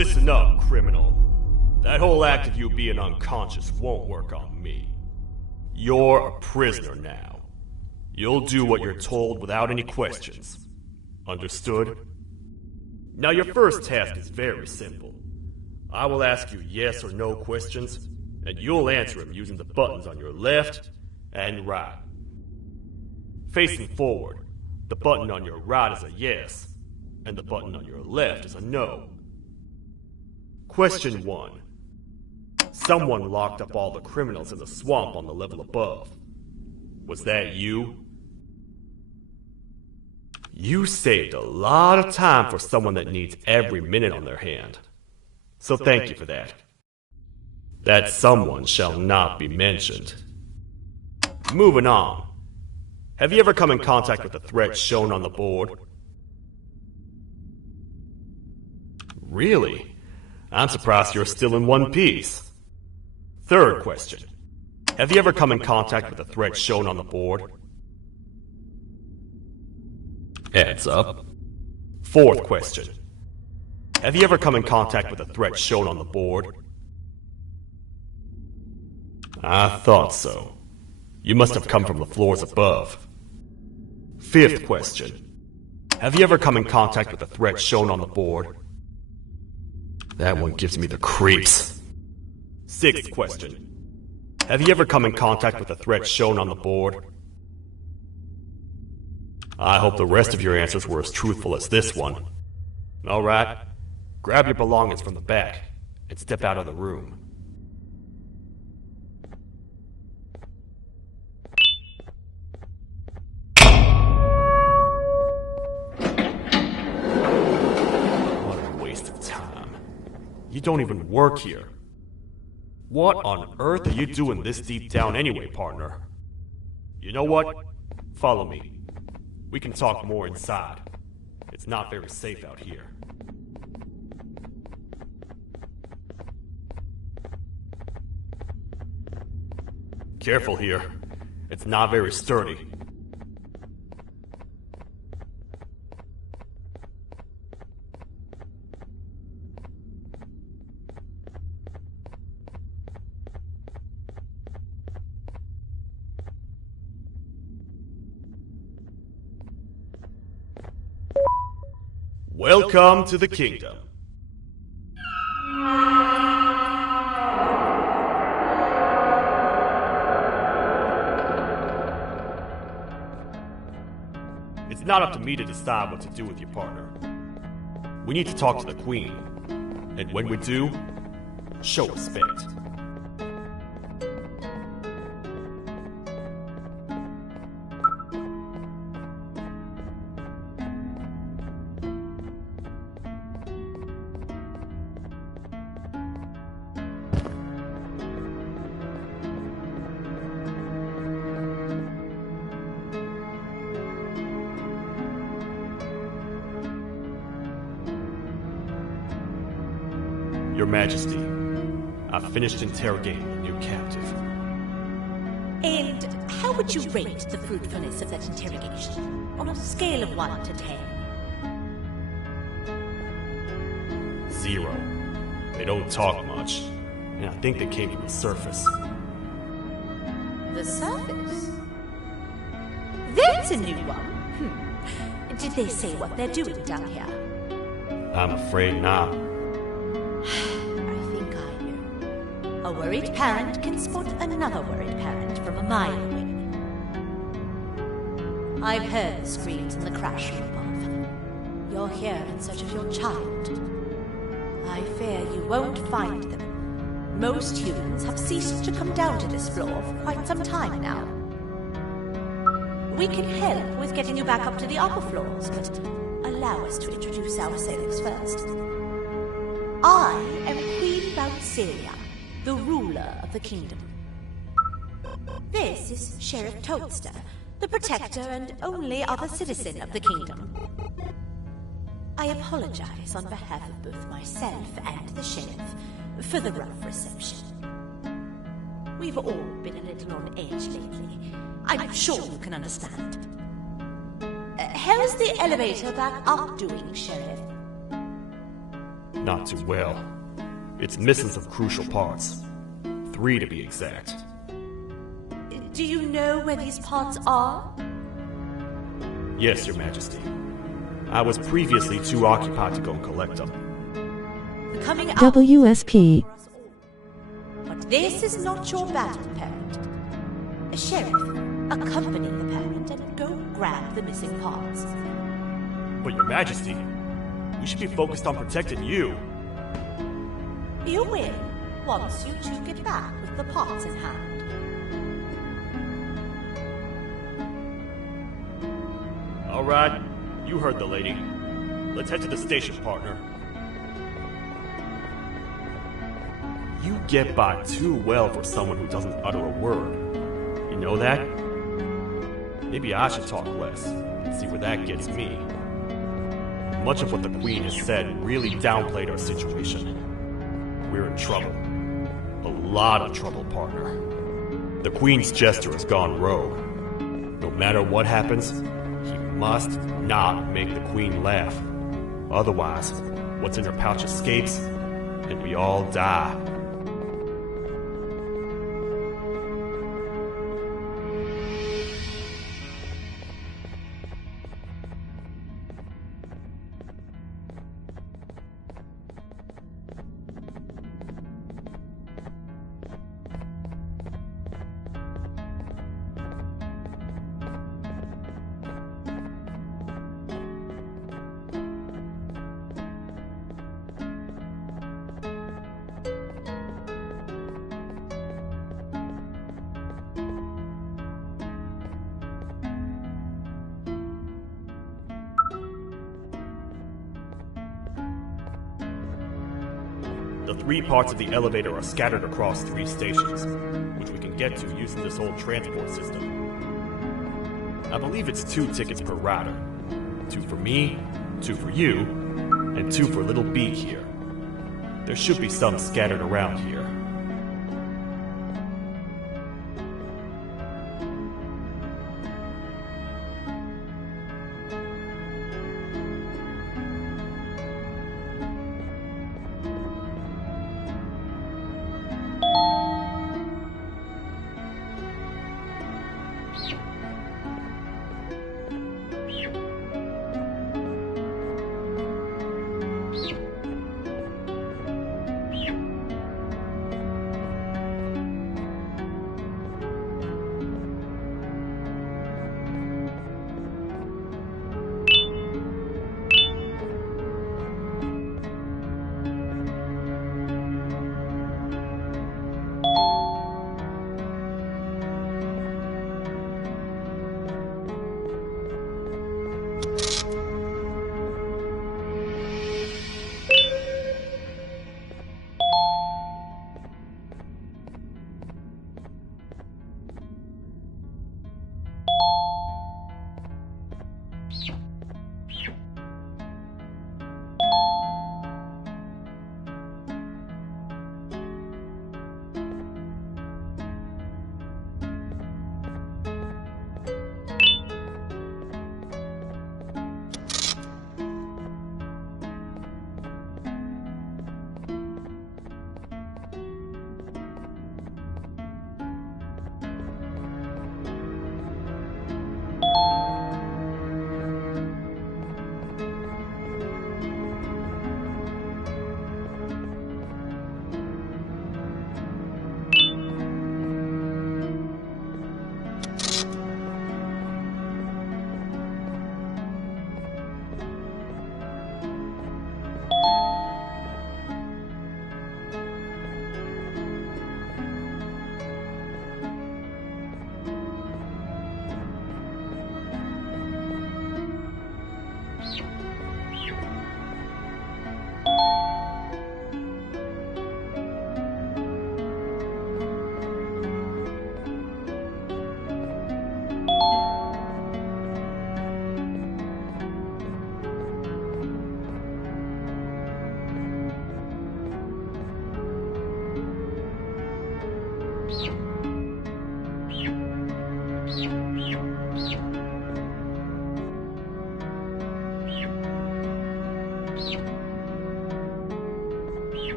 Listen up, criminal. That whole act of you being unconscious won't work on me. You're a prisoner now. You'll do what you're told without any questions. Understood? Now your first task is very simple. I will ask you yes or no questions, and you'll answer them using the buttons on your left and right. Facing forward, the button on your right is a yes, and the button on your left is a no. Question 1. Someone locked up all the criminals in the swamp on the level above. Was that you? You saved a lot of time for someone that needs every minute on their hand. So thank you for that. That someone shall not be mentioned. Moving on. Have you ever come in contact with the threat shown on the board? Really? I'm surprised you're still in one piece. Third question. Have you ever come in contact with the threat shown on the board? Heads up. Fourth question. Have you ever come in contact with the threat shown on the board? I thought so. You must have come from the floors above. Fifth question. Have you ever come in contact with the threat shown on the board? That one gives me the creeps. Sixth question. Have you ever come in contact with the threat shown on the board? I hope the rest of your answers were as truthful as this one. Alright, grab your belongings from the back and step out of the room. You don't even work here. What on earth are you doing this deep down anyway, partner? You know what? Follow me. We can talk more inside. It's not very safe out here. Careful here. It's not very sturdy. Welcome to the kingdom. It's not up to me to decide what to do with your partner. We need to talk to the queen. And when we do, show respect. Your Majesty, I've finished interrogating the new captive. And how would you rate the fruitfulness of that interrogation? On a scale of 1 to 10? 0. They don't talk much, and I think they came from the surface. The surface? That's a new one. Did they say what they're doing down here? I'm afraid not. I think I know. A worried parent can spot another worried parent from a mile away. I've heard the screams in the crash room above. You're here in search of your child. I fear you won't find them. Most humans have ceased to come down to this floor for quite some time now. We can help with getting you back up to the upper floors, but allow us to introduce ourselves first. I am Queen Valcelia, the ruler of the kingdom. This is Sheriff Toadster, the protector and only other citizen of the kingdom. I apologize on behalf of both myself and the sheriff for the rough reception. We've all been a little on edge lately. I'm sure you can understand. How's the elevator back up doing, Sheriff? Not too well. It's missing some crucial parts. 3 to be exact. Do you know where these parts are? Yes, Your Majesty. I was previously too occupied to go and collect them. Coming out WSP. But this is not your battle, parent. Sheriff, accompany the parent and go grab the missing parts. But Your Majesty, we should be focused on protecting you. You will, once you two get back with the parts in hand. All right, you heard the lady. Let's head to the station, partner. You get by too well for someone who doesn't utter a word. You know that? Maybe I should talk less and see where that gets me. Much of what the Queen has said really downplayed our situation. We're in trouble. A lot of trouble, partner. The Queen's jester has gone rogue. No matter what happens, he must not make the Queen laugh. Otherwise, what's in her pouch escapes, and we all die. The 3 parts of the elevator are scattered across 3 stations, which we can get to using this old transport system. I believe it's 2 tickets per rider. 2 for me, 2 for you, and 2 for Little Beak here. There should be some scattered around here.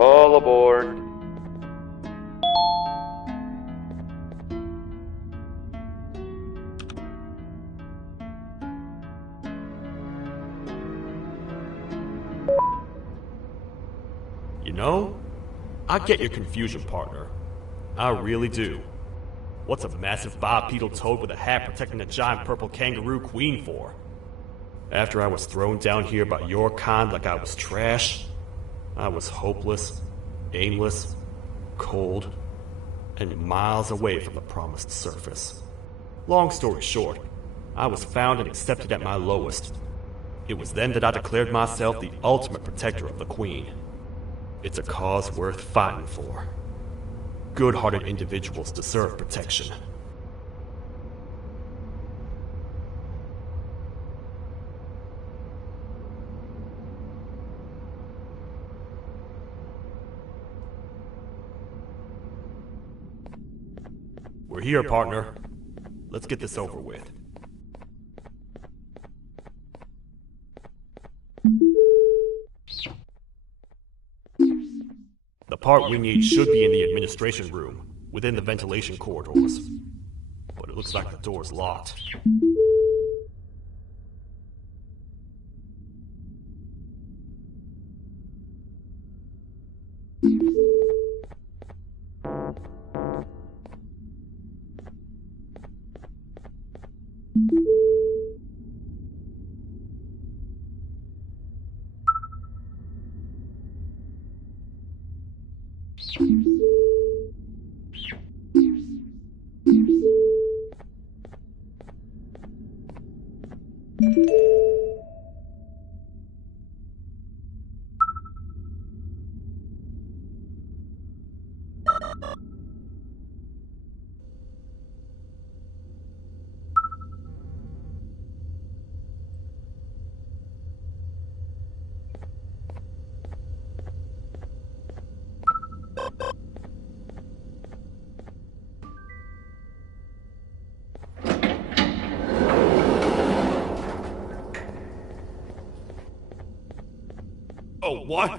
All aboard. You know, I get your confusion, partner. I really do. What's a massive bipedal toad with a hat protecting a giant purple kangaroo queen for? After I was thrown down here by your kind like I was trash, I was hopeless, aimless, cold, and miles away from the promised surface. Long story short, I was found and accepted at my lowest. It was then that I declared myself the ultimate protector of the Queen. It's a cause worth fighting for. Good-hearted individuals deserve protection. We're here, partner. Let's get this over with. The part we need should be in the administration room, within the ventilation corridors. But it looks like the door's locked. Oh, what?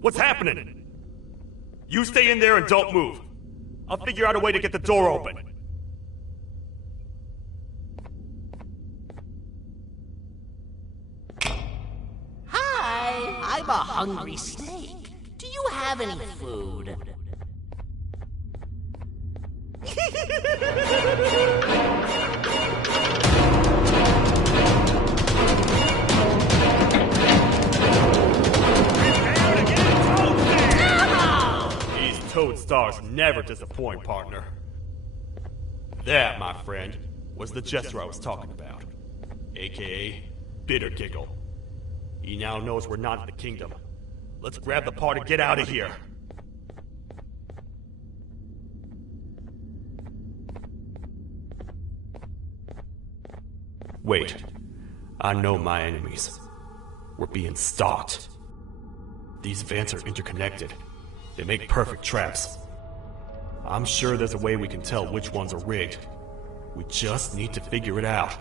What's happening? You stay in there and don't move. I'll figure out a way to get the door open. Hi, I'm a hungry snake. Do you have any food? These toad stars never disappoint, partner. That, my friend, was the jester I was talking about. AKA Bitter Giggle. He now knows we're not in the kingdom. Let's grab the part and get out of here. Wait. I know my enemies. We're being stalked. These vents are interconnected. They make perfect traps. I'm sure there's a way we can tell which ones are rigged. We just need to figure it out.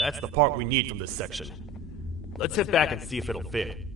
That's the part we need from this section. Let's head back and see if it'll fit.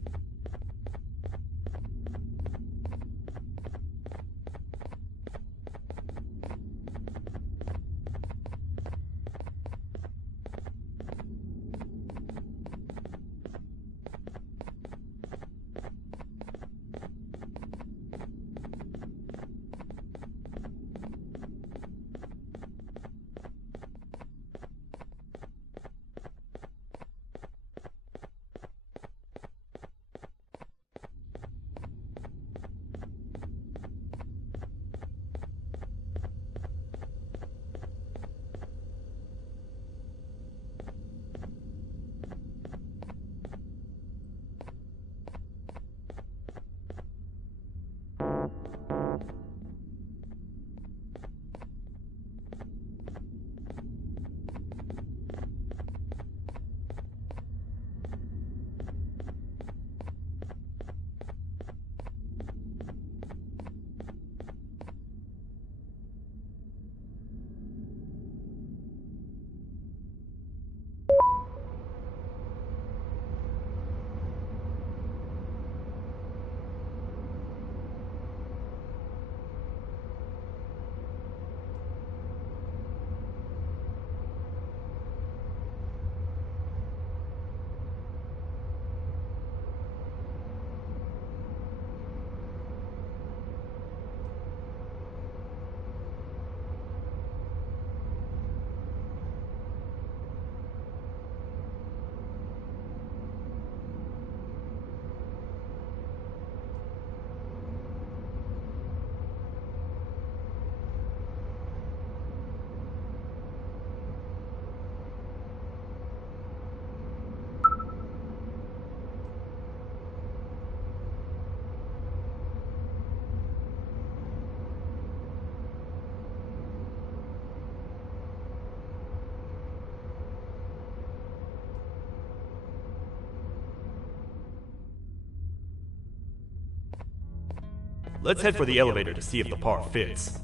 Let's head for the elevator to see if the part fits.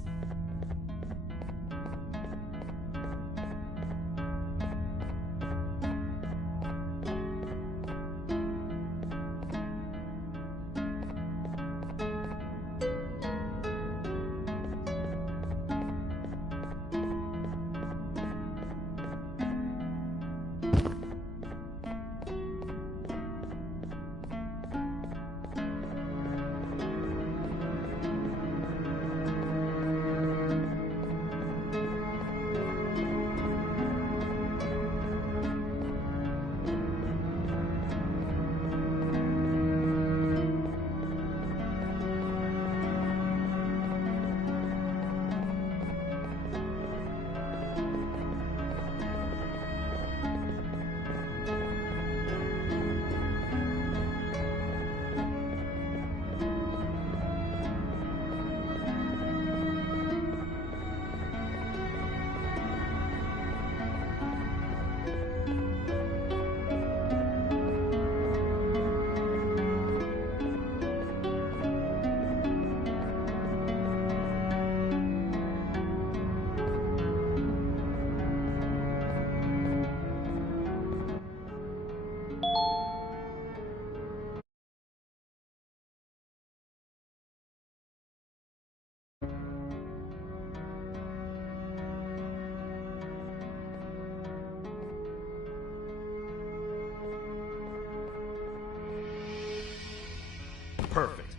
Perfect.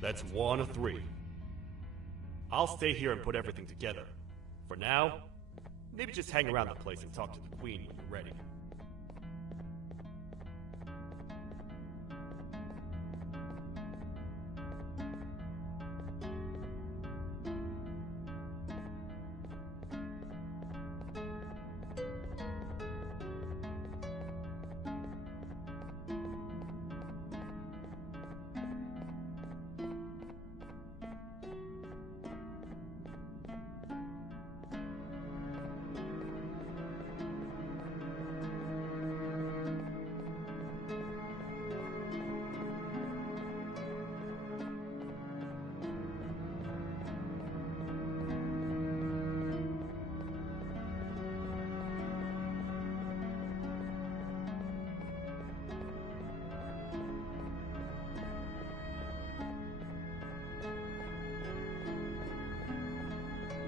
That's 1 of 3. I'll stay here and put everything together. For now, maybe just hang around the place and talk to the Queen when you're ready.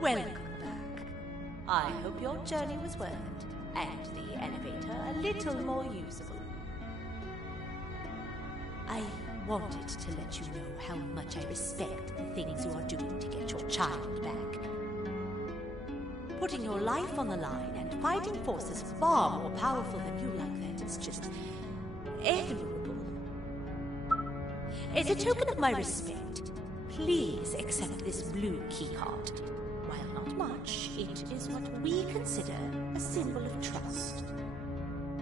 Welcome back. I hope your journey was worth it, and the elevator a little more usable. I wanted to let you know how much I respect the things you are doing to get your child back. Putting your life on the line and fighting forces far more powerful than you like that is just admirable. As a token of my respect, please accept this blue keycard. While not much, it is what we consider a symbol of trust.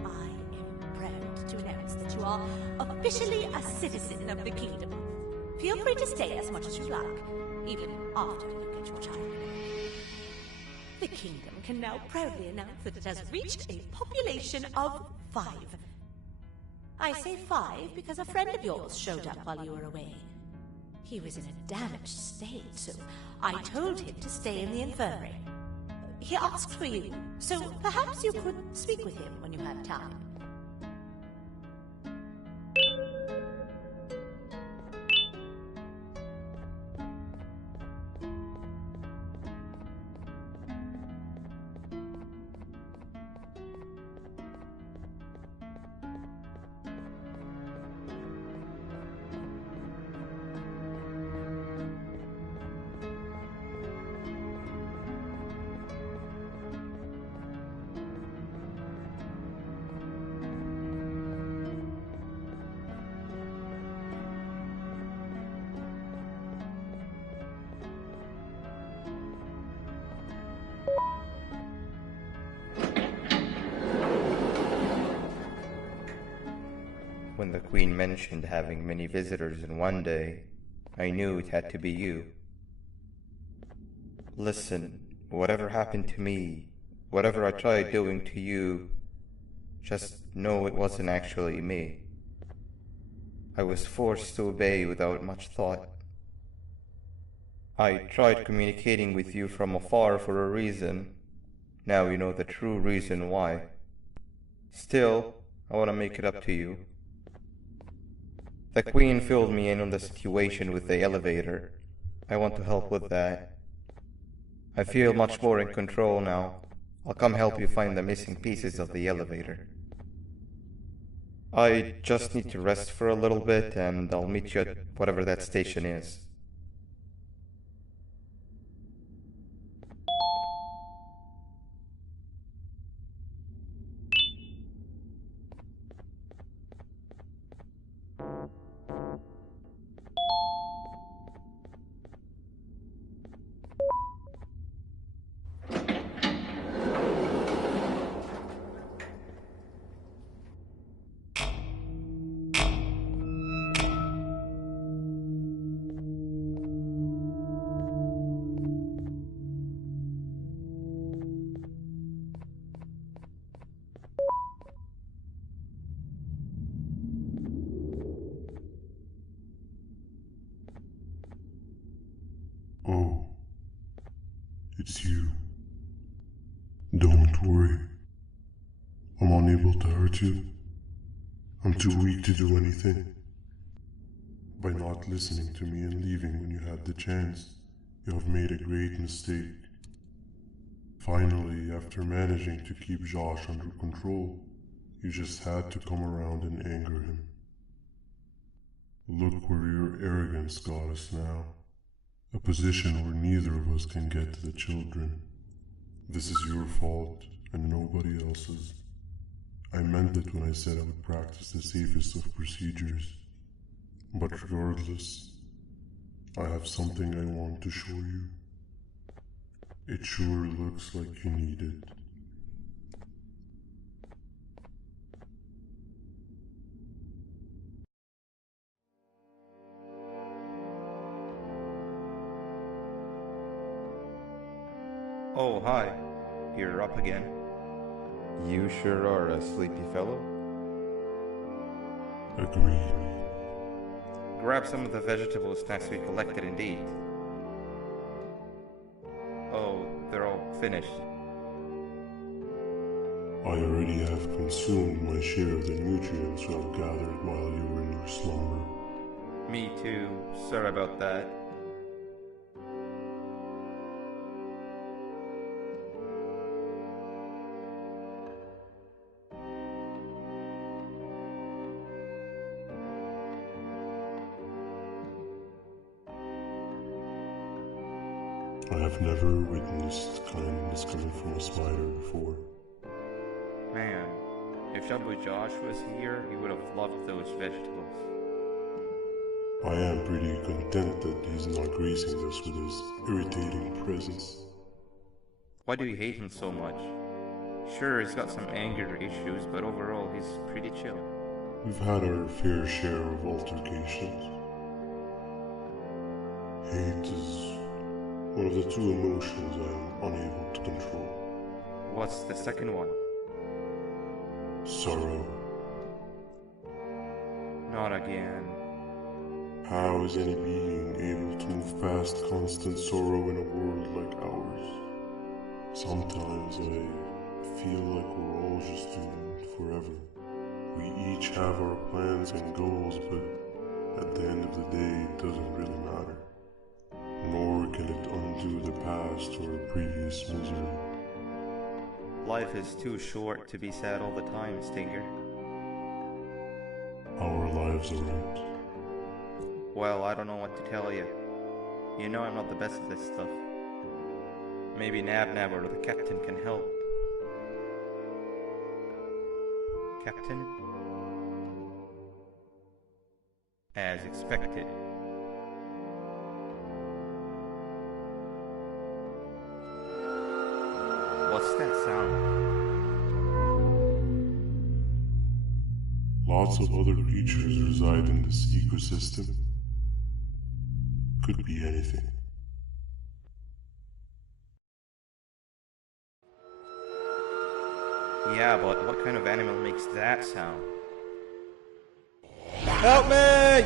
I am proud to announce that you are officially a citizen of the kingdom. Feel free to stay as much as you like, even after you get your child. The kingdom can now proudly announce that it has reached a population of 5. I say 5 because a friend of yours showed up while you were away. He was in a damaged state, so I told him to stay in the infirmary. He asked for you, so perhaps you could speak with him when you have time. When the Queen mentioned having many visitors in one day, I knew it had to be you. Listen, whatever happened to me, whatever I tried doing to you, just know it wasn't actually me. I was forced to obey without much thought. I tried communicating with you from afar for a reason. Now you know the true reason why. Still, I want to make it up to you. The Queen filled me in on the situation with the elevator. I want to help with that. I feel much more in control now. I'll come help you find the missing pieces of the elevator. I just need to rest for a little bit, and I'll meet you at whatever that station is. Oh, it's you. Don't worry. I'm unable to hurt you. I'm too weak to do anything. By not listening to me and leaving when you had the chance, you have made a great mistake. Finally, after managing to keep Josh under control, you just had to come around and anger him. Look where your arrogance got us now. A position where neither of us can get to the children. This is your fault and nobody else's. I meant it when I said I would practice the safest of procedures. But regardless, I have something I want to show you. It sure looks like you need it. Oh, hi. You're up again. You sure are a sleepy fellow. Agreed. Grab some of the vegetable snacks we collected indeed. Oh, they're all finished. I already have consumed my share of the nutrients you have gathered while you were in your slumber. Me too. Sorry about that. I have never witnessed kindness coming from a spider before. Man, if Abu Josh was here, he would have loved those vegetables. I am pretty content that he's not gracing us with his irritating presence. Why do you hate him so much? Sure, he's got some anger issues, but overall he's pretty chill. We've had our fair share of altercations. Hate is one of the two emotions I am unable to control. What's the second one? Sorrow. Not again. How is any being able to move past constant sorrow in a world like ours? Sometimes I feel like we're all just doomed forever. We each have our plans and goals, but at the end of the day, it doesn't really matter. Nor can it undo the past or previous misery. Life is too short to be sad all the time, Stinger. Our lives aren't. Well, I don't know what to tell you. You know I'm not the best at this stuff. Maybe Nab or the captain can help. Captain? As expected. What's that sound? Lots of other creatures reside in this ecosystem. Could be anything. Yeah, but what kind of animal makes that sound? Help me!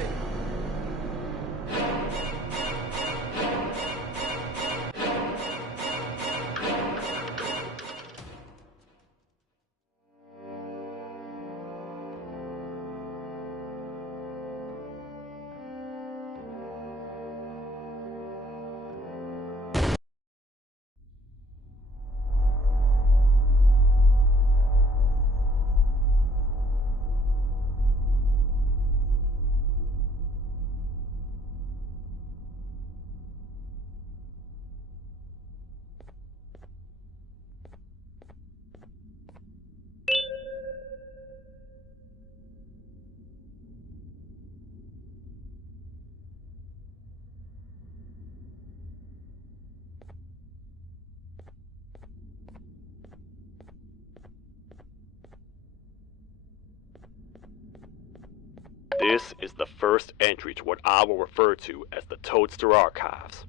This is the first entry to what I will refer to as the Toadster Archives,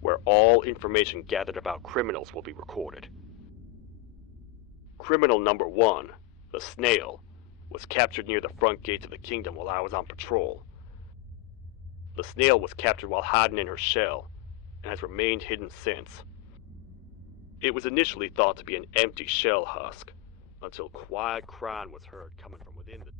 where all information gathered about criminals will be recorded. Criminal number 1, the snail, was captured near the front gates of the kingdom while I was on patrol. The snail was captured while hiding in her shell, and has remained hidden since. It was initially thought to be an empty shell husk, until quiet crying was heard coming from within the...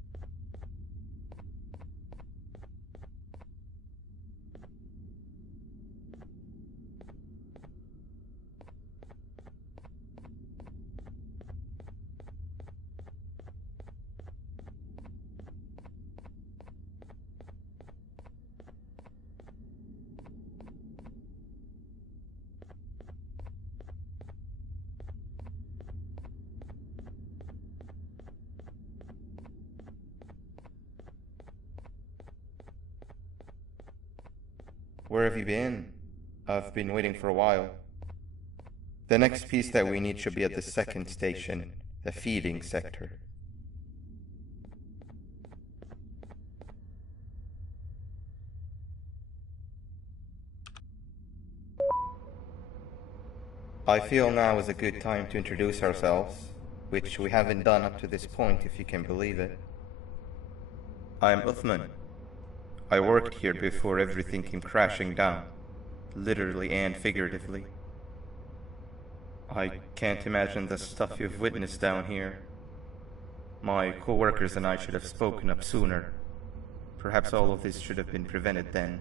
Where have you been? I've been waiting for a while. The next piece that we need should be at the second station, the feeding sector. I feel now is a good time to introduce ourselves, which we haven't done up to this point, if you can believe it. I'm Uthman. I worked here before everything came crashing down, literally and figuratively. I can't imagine the stuff you've witnessed down here. My co-workers and I should have spoken up sooner. Perhaps all of this should have been prevented then.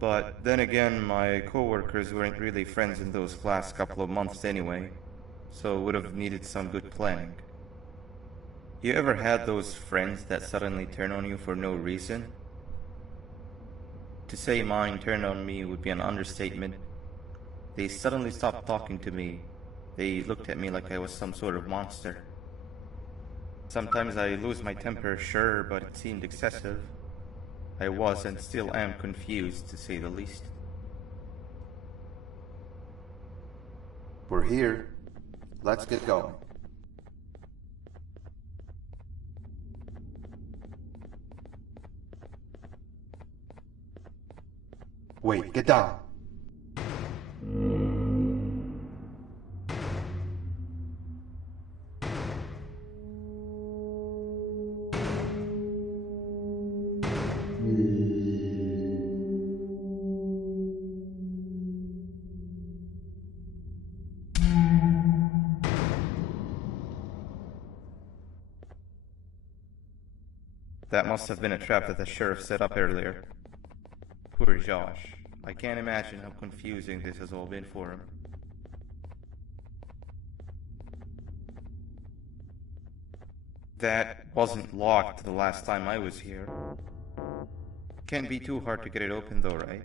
But then again, my co-workers weren't really friends in those last couple of months anyway, so would have needed some good planning. You ever had those friends that suddenly turn on you for no reason? To say mine turned on me would be an understatement. They suddenly stopped talking to me. They looked at me like I was some sort of monster. Sometimes I lose my temper, sure, but it seemed excessive. I was and still am confused, to say the least. We're here. Let's get going. Wait, get down. That must have been a trap that the sheriff set up earlier. Poor Josh. I can't imagine how confusing this has all been for him. That wasn't locked the last time I was here. Can't be too hard to get it open though, right?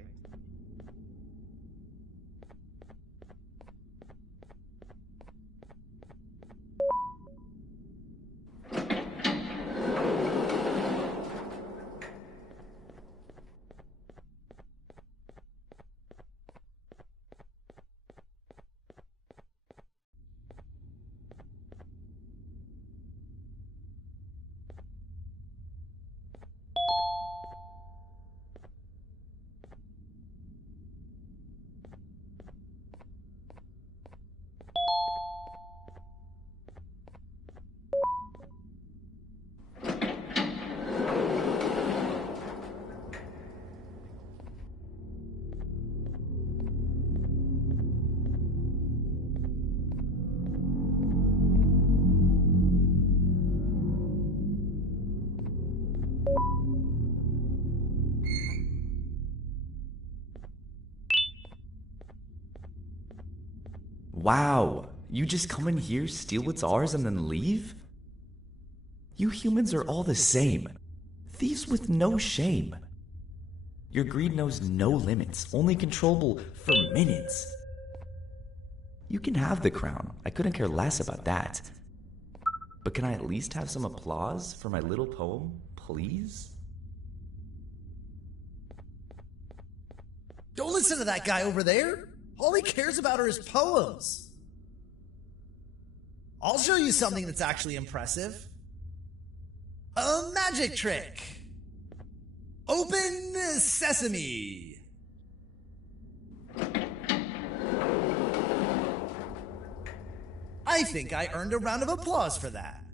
Wow, you just come in here, steal what's ours, and then leave? You humans are all the same. Thieves with no shame. Your greed knows no limits, only controllable for minutes. You can have the crown. I couldn't care less about that. But can I at least have some applause for my little poem, please? Don't listen to that guy over there. All he cares about are his poems. I'll show you something that's actually impressive. A magic trick. Open sesame. I think I earned a round of applause for that.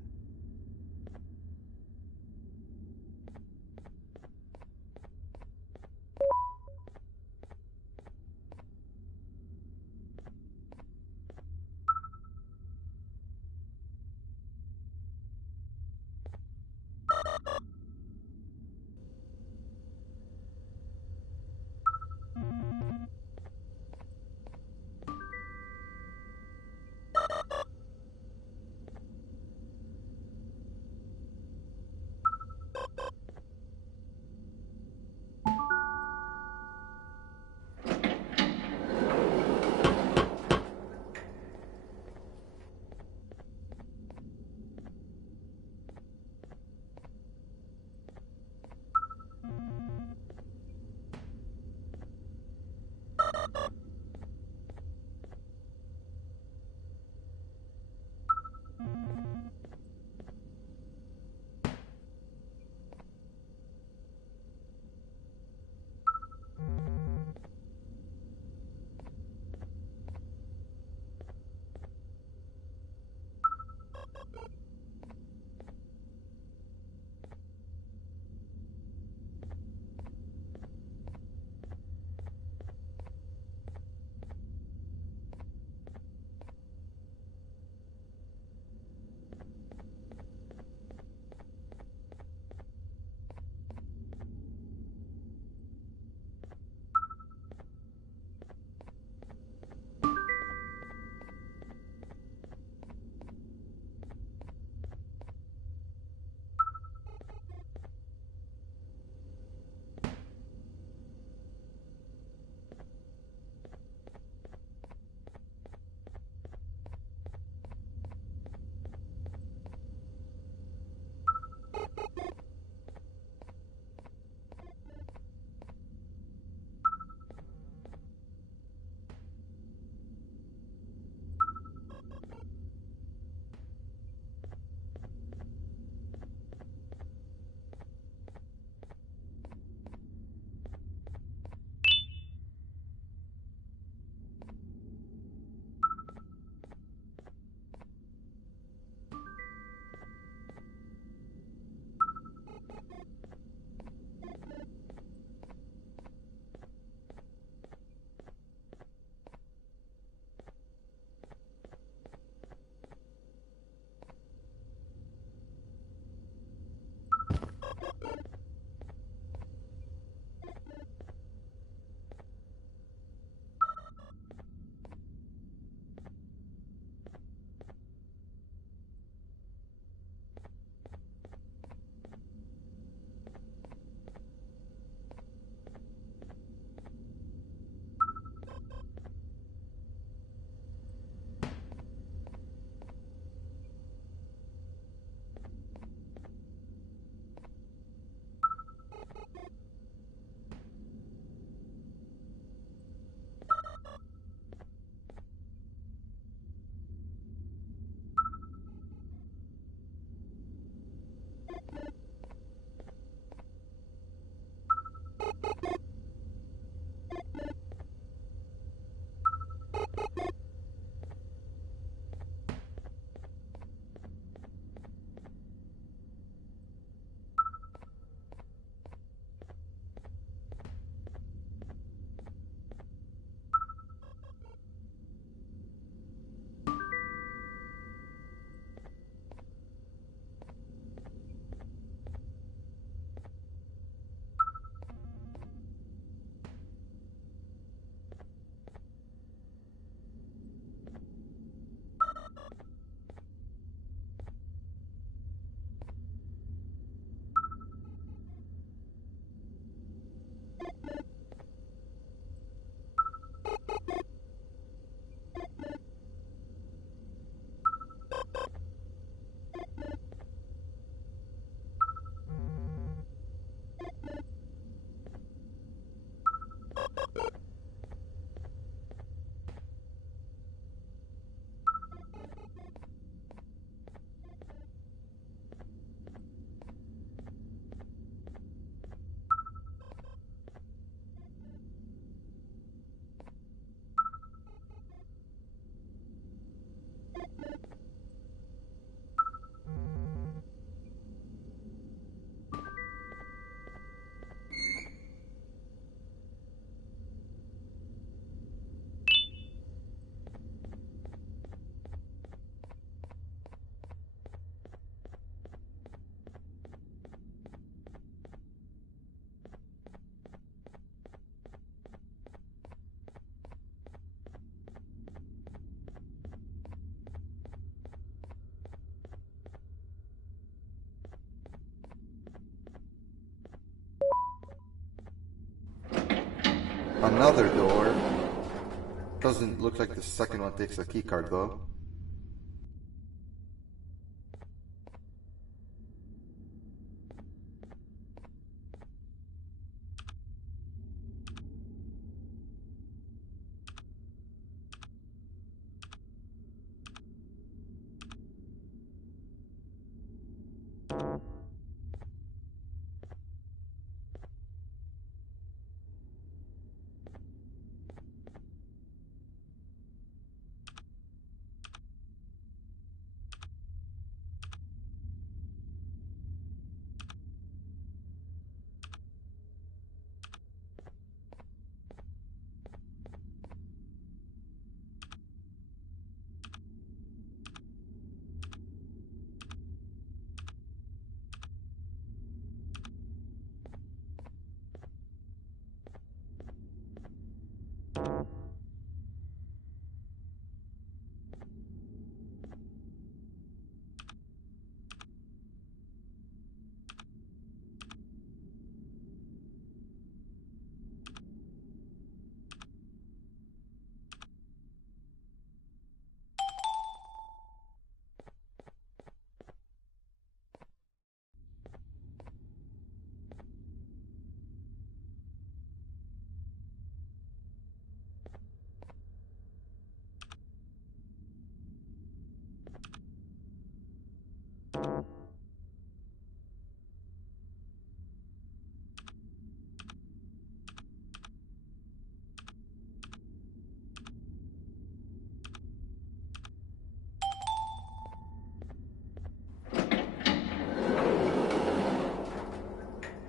Another door. Doesn't look like the second one takes a keycard though.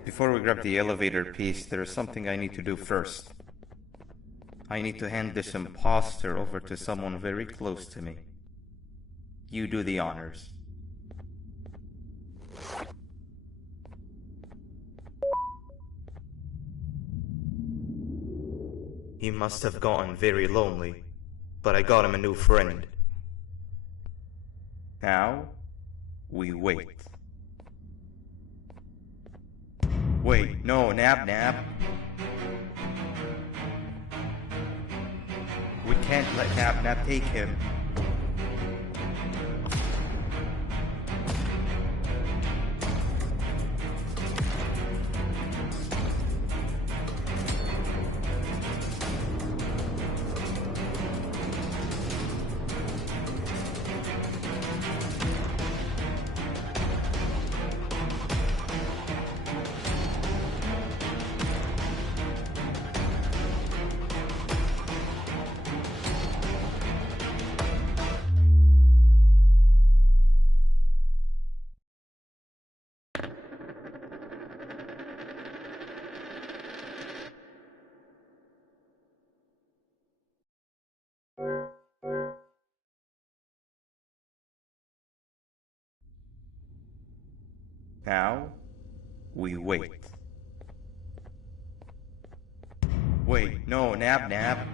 Before we grab the elevator piece, there is something I need to do first. I need to hand this imposter over to someone very close to me. You do the honors. He must have gotten very lonely, but I got him a new friend. Now, we wait. Wait, no, Nab. We can't let Nab take him. Now, we wait. Wait, no, Nab.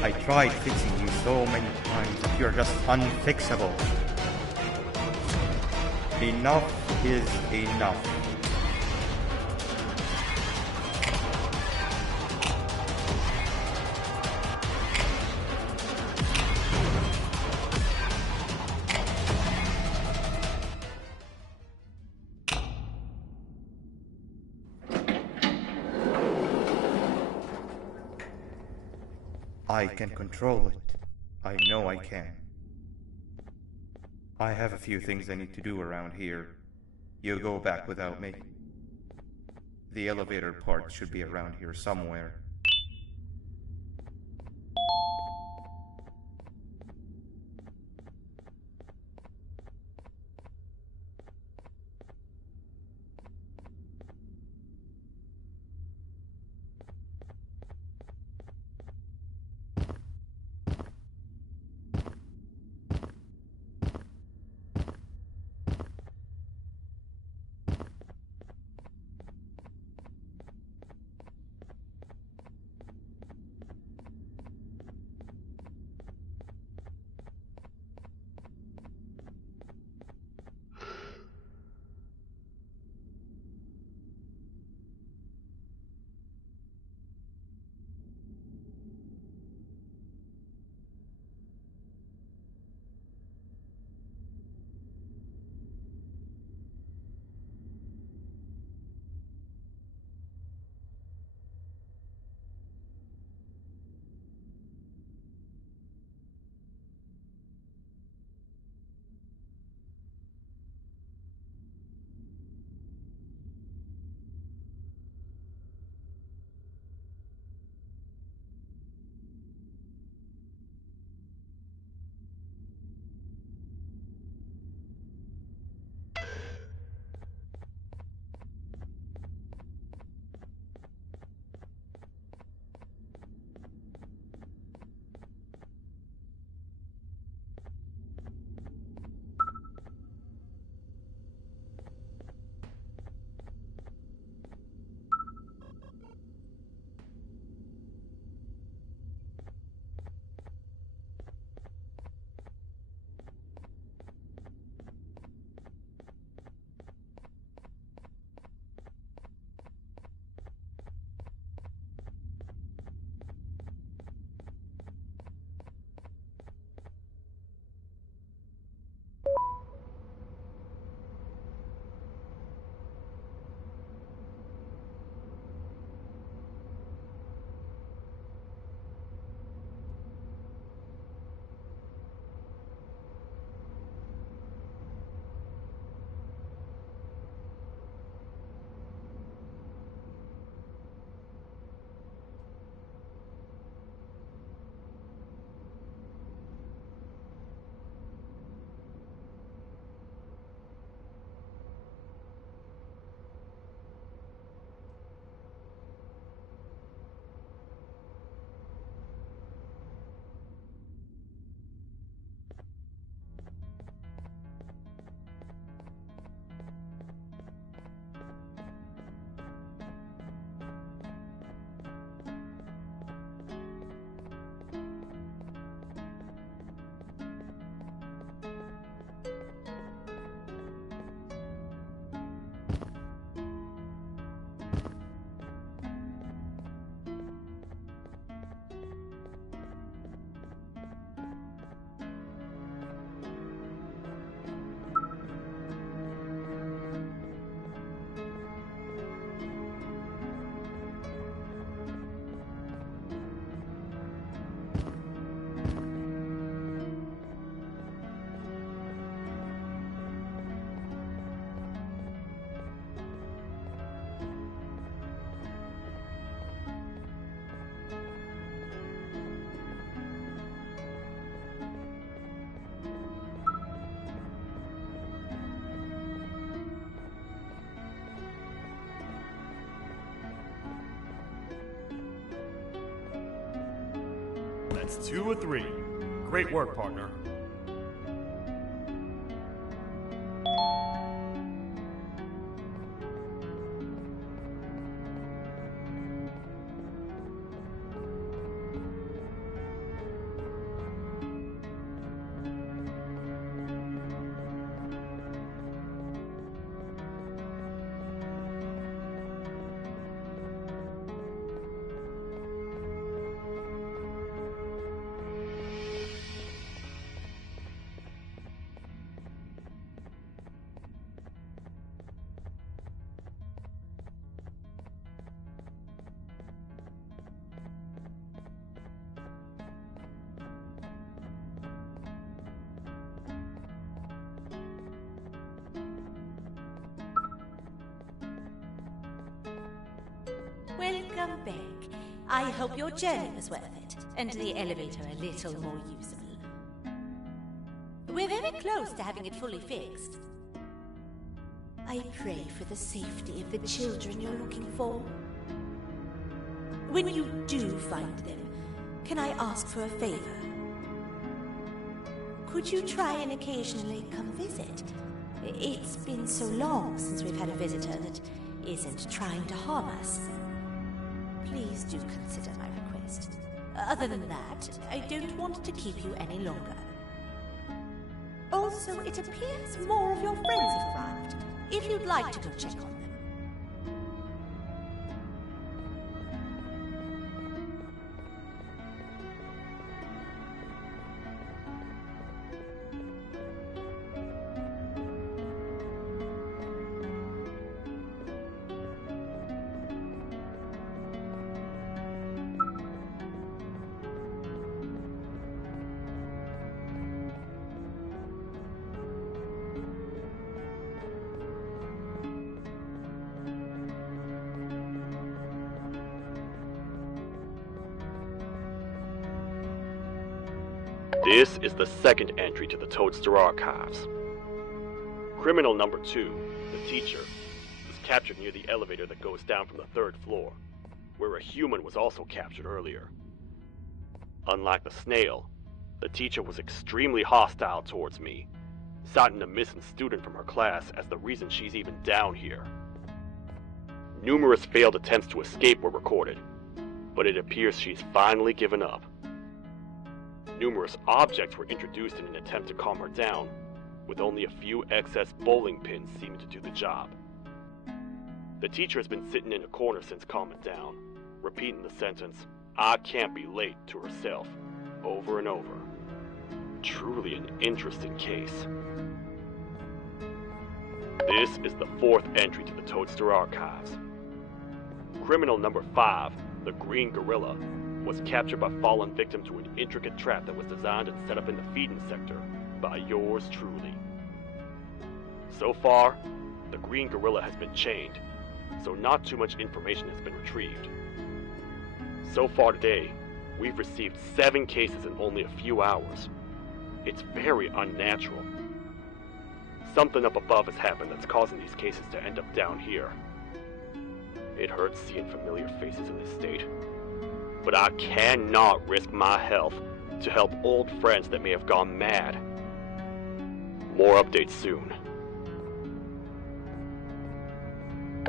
I tried fixing you so many times, but you're just unfixable. Enough is enough. I can control it. I know I can. I have a few things I need to do around here. You go back without me. The elevator part should be around here somewhere. That's 2 of 3. Great work, partner. Welcome back. I hope your journey was worth it, and the elevator a little more usable. We're very close to having it fully fixed. I pray for the safety of the children you're looking for. When you do find them, can I ask for a favor? Could you try and occasionally come visit? It's been so long since we've had a visitor that isn't trying to harm us. Please do consider my request. Other than that, I don't want to keep you any longer. Also, it appears more of your friends have arrived. If you'd like to go check on them. This is the second entry to the Toadster Archives. Criminal number 2, the teacher, was captured near the elevator that goes down from the 3rd floor, where a human was also captured earlier. Unlike the snail, the teacher was extremely hostile towards me, citing a missing student from her class as the reason she's even down here. Numerous failed attempts to escape were recorded, but it appears she's finally given up. Numerous objects were introduced in an attempt to calm her down, with only a few excess bowling pins seeming to do the job. The teacher has been sitting in a corner since calming down, repeating the sentence, "I can't be late," to herself, over and over. Truly an interesting case. This is the 4th entry to the Toadster Archives. Criminal number 5, the Green Gorilla, was captured by falling victim to an intricate trap that was designed and set up in the feeding sector by yours truly. So far, the Green Gorilla has been chained, so not too much information has been retrieved. So far today, we've received 7 cases in only a few hours. It's very unnatural. Something up above has happened that's causing these cases to end up down here. It hurts seeing familiar faces in this state, but I cannot risk my health to help old friends that may have gone mad. More updates soon.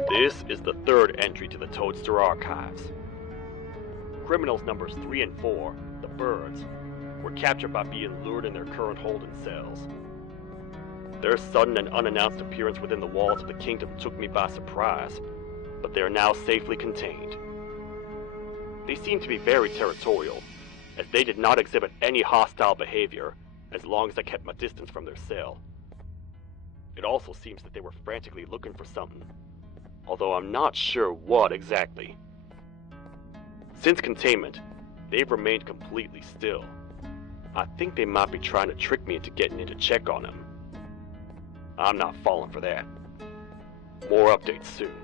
This is the 3rd entry to the Toadster Archives. Criminals numbers 3 and 4, the birds, were captured by being lured in their current holding cells. Their sudden and unannounced appearance within the walls of the kingdom took me by surprise, but they are now safely contained. They seem to be very territorial, as they did not exhibit any hostile behavior as long as I kept my distance from their cell. It also seems that they were frantically looking for something, although I'm not sure what exactly. Since containment, they've remained completely still. I think they might be trying to trick me into getting in to check on them. I'm not falling for that. More updates soon.